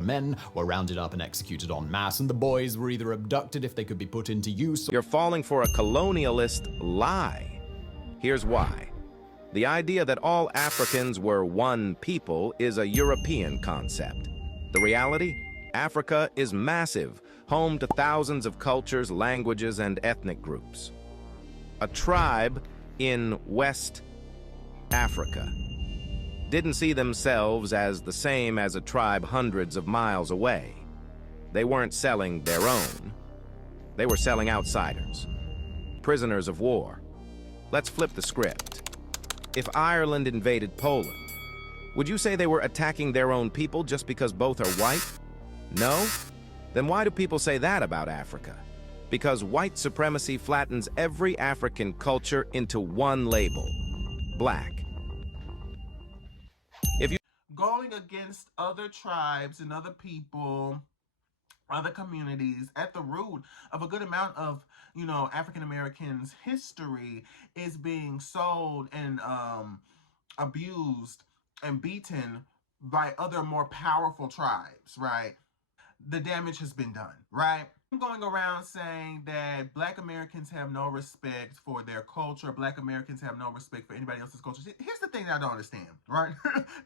men were rounded up and executed en masse, and the boys were either abducted if they could be put into use. You're falling for a colonialist lie. Here's why. The idea that all Africans were one people is a European concept. The reality? Africa is massive, home to thousands of cultures, languages, and ethnic groups. A tribe in West Africa didn't see themselves as the same as a tribe hundreds of miles away. They weren't selling their own. They were selling outsiders, prisoners of war. Let's flip the script. If Ireland invaded Poland, would you say they were attacking their own people just because both are white? No? Then why do people say that about Africa? Because white supremacy flattens every African culture into one label: black. If you going against other tribes and other people, other communities, at the root of a good amount of, African Americans' history is being sold and abused and beaten by other more powerful tribes, right? The damage has been done, right? I'm going around saying that Black Americans have no respect for their culture. Black Americans have no respect for anybody else's culture. Here's the thing that I don't understand, right?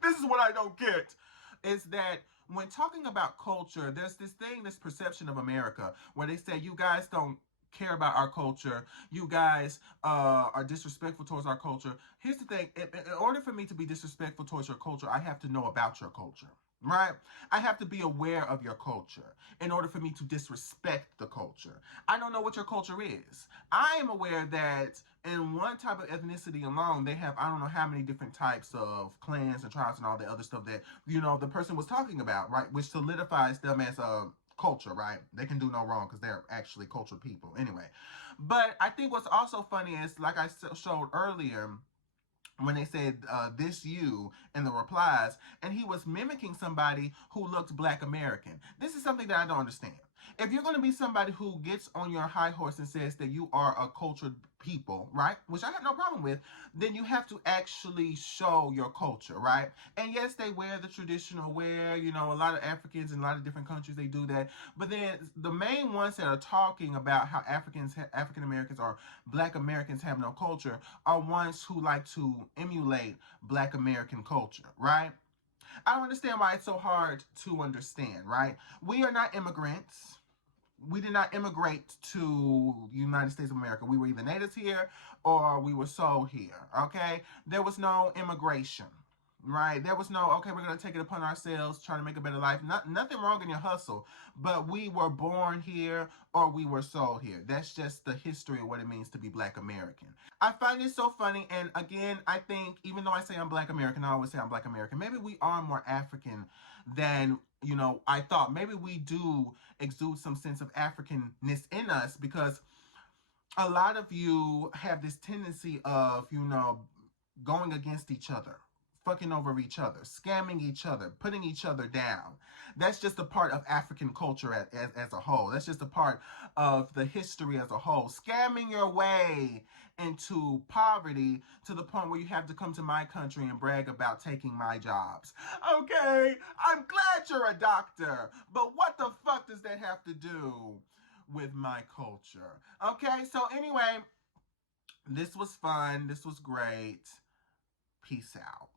This is what I don't get. Is that when talking about culture, there's this thing, this perception of America, where they say, you guys don't care about our culture. You guys are disrespectful towards our culture. Here's the thing. In order for me to be disrespectful towards your culture, I have to know about your culture. Right? I have to be aware of your culture in order for me to disrespect the culture. I don't know what your culture is. I am aware that in one type of ethnicity alone, they have, I don't know how many different types of clans and tribes and all the other stuff that, the person was talking about, right? Which solidifies them as a culture, right? They can do no wrong because they're actually cultured people. Anyway, but I think what's also funny is, like I showed earlier, when they said this you in the replies, and he was mimicking somebody who looked Black American. This is something that I don't understand. If you're going to be somebody who gets on your high horse and says that you are a cultured people, right, which I have no problem with, then you have to actually show your culture, right? And yes, they wear the traditional wear. A lot of Africans in a lot of different countries, they do that. But then the main ones that are talking about how African Americans or Black Americans have no culture are ones who like to emulate Black American culture, right? I don't understand why it's so hard to understand, right? We are not immigrants. We did not immigrate to the United States of America. We were either natives here or we were sold here, okay? There was no immigration, right? There was no, okay, we're going to take it upon ourselves, trying to make a better life. Nothing wrong in your hustle, but we were born here or we were sold here. That's just the history of what it means to be Black American. I find it so funny, and again, I think, even though I say I'm Black American, I always say I'm Black American, maybe we are more African than, I thought. Maybe we do exude some sense of Africanness in us, because a lot of you have this tendency of, going against each other, fucking over each other, scamming each other, putting each other down. That's just a part of African culture as a whole. That's just a part of the history as a whole. Scamming your way into poverty to the point where you have to come to my country and brag about taking my jobs. Okay, I'm glad you're a doctor, but what the fuck does that have to do with my culture? Okay, so anyway, this was fun. This was great. Peace out.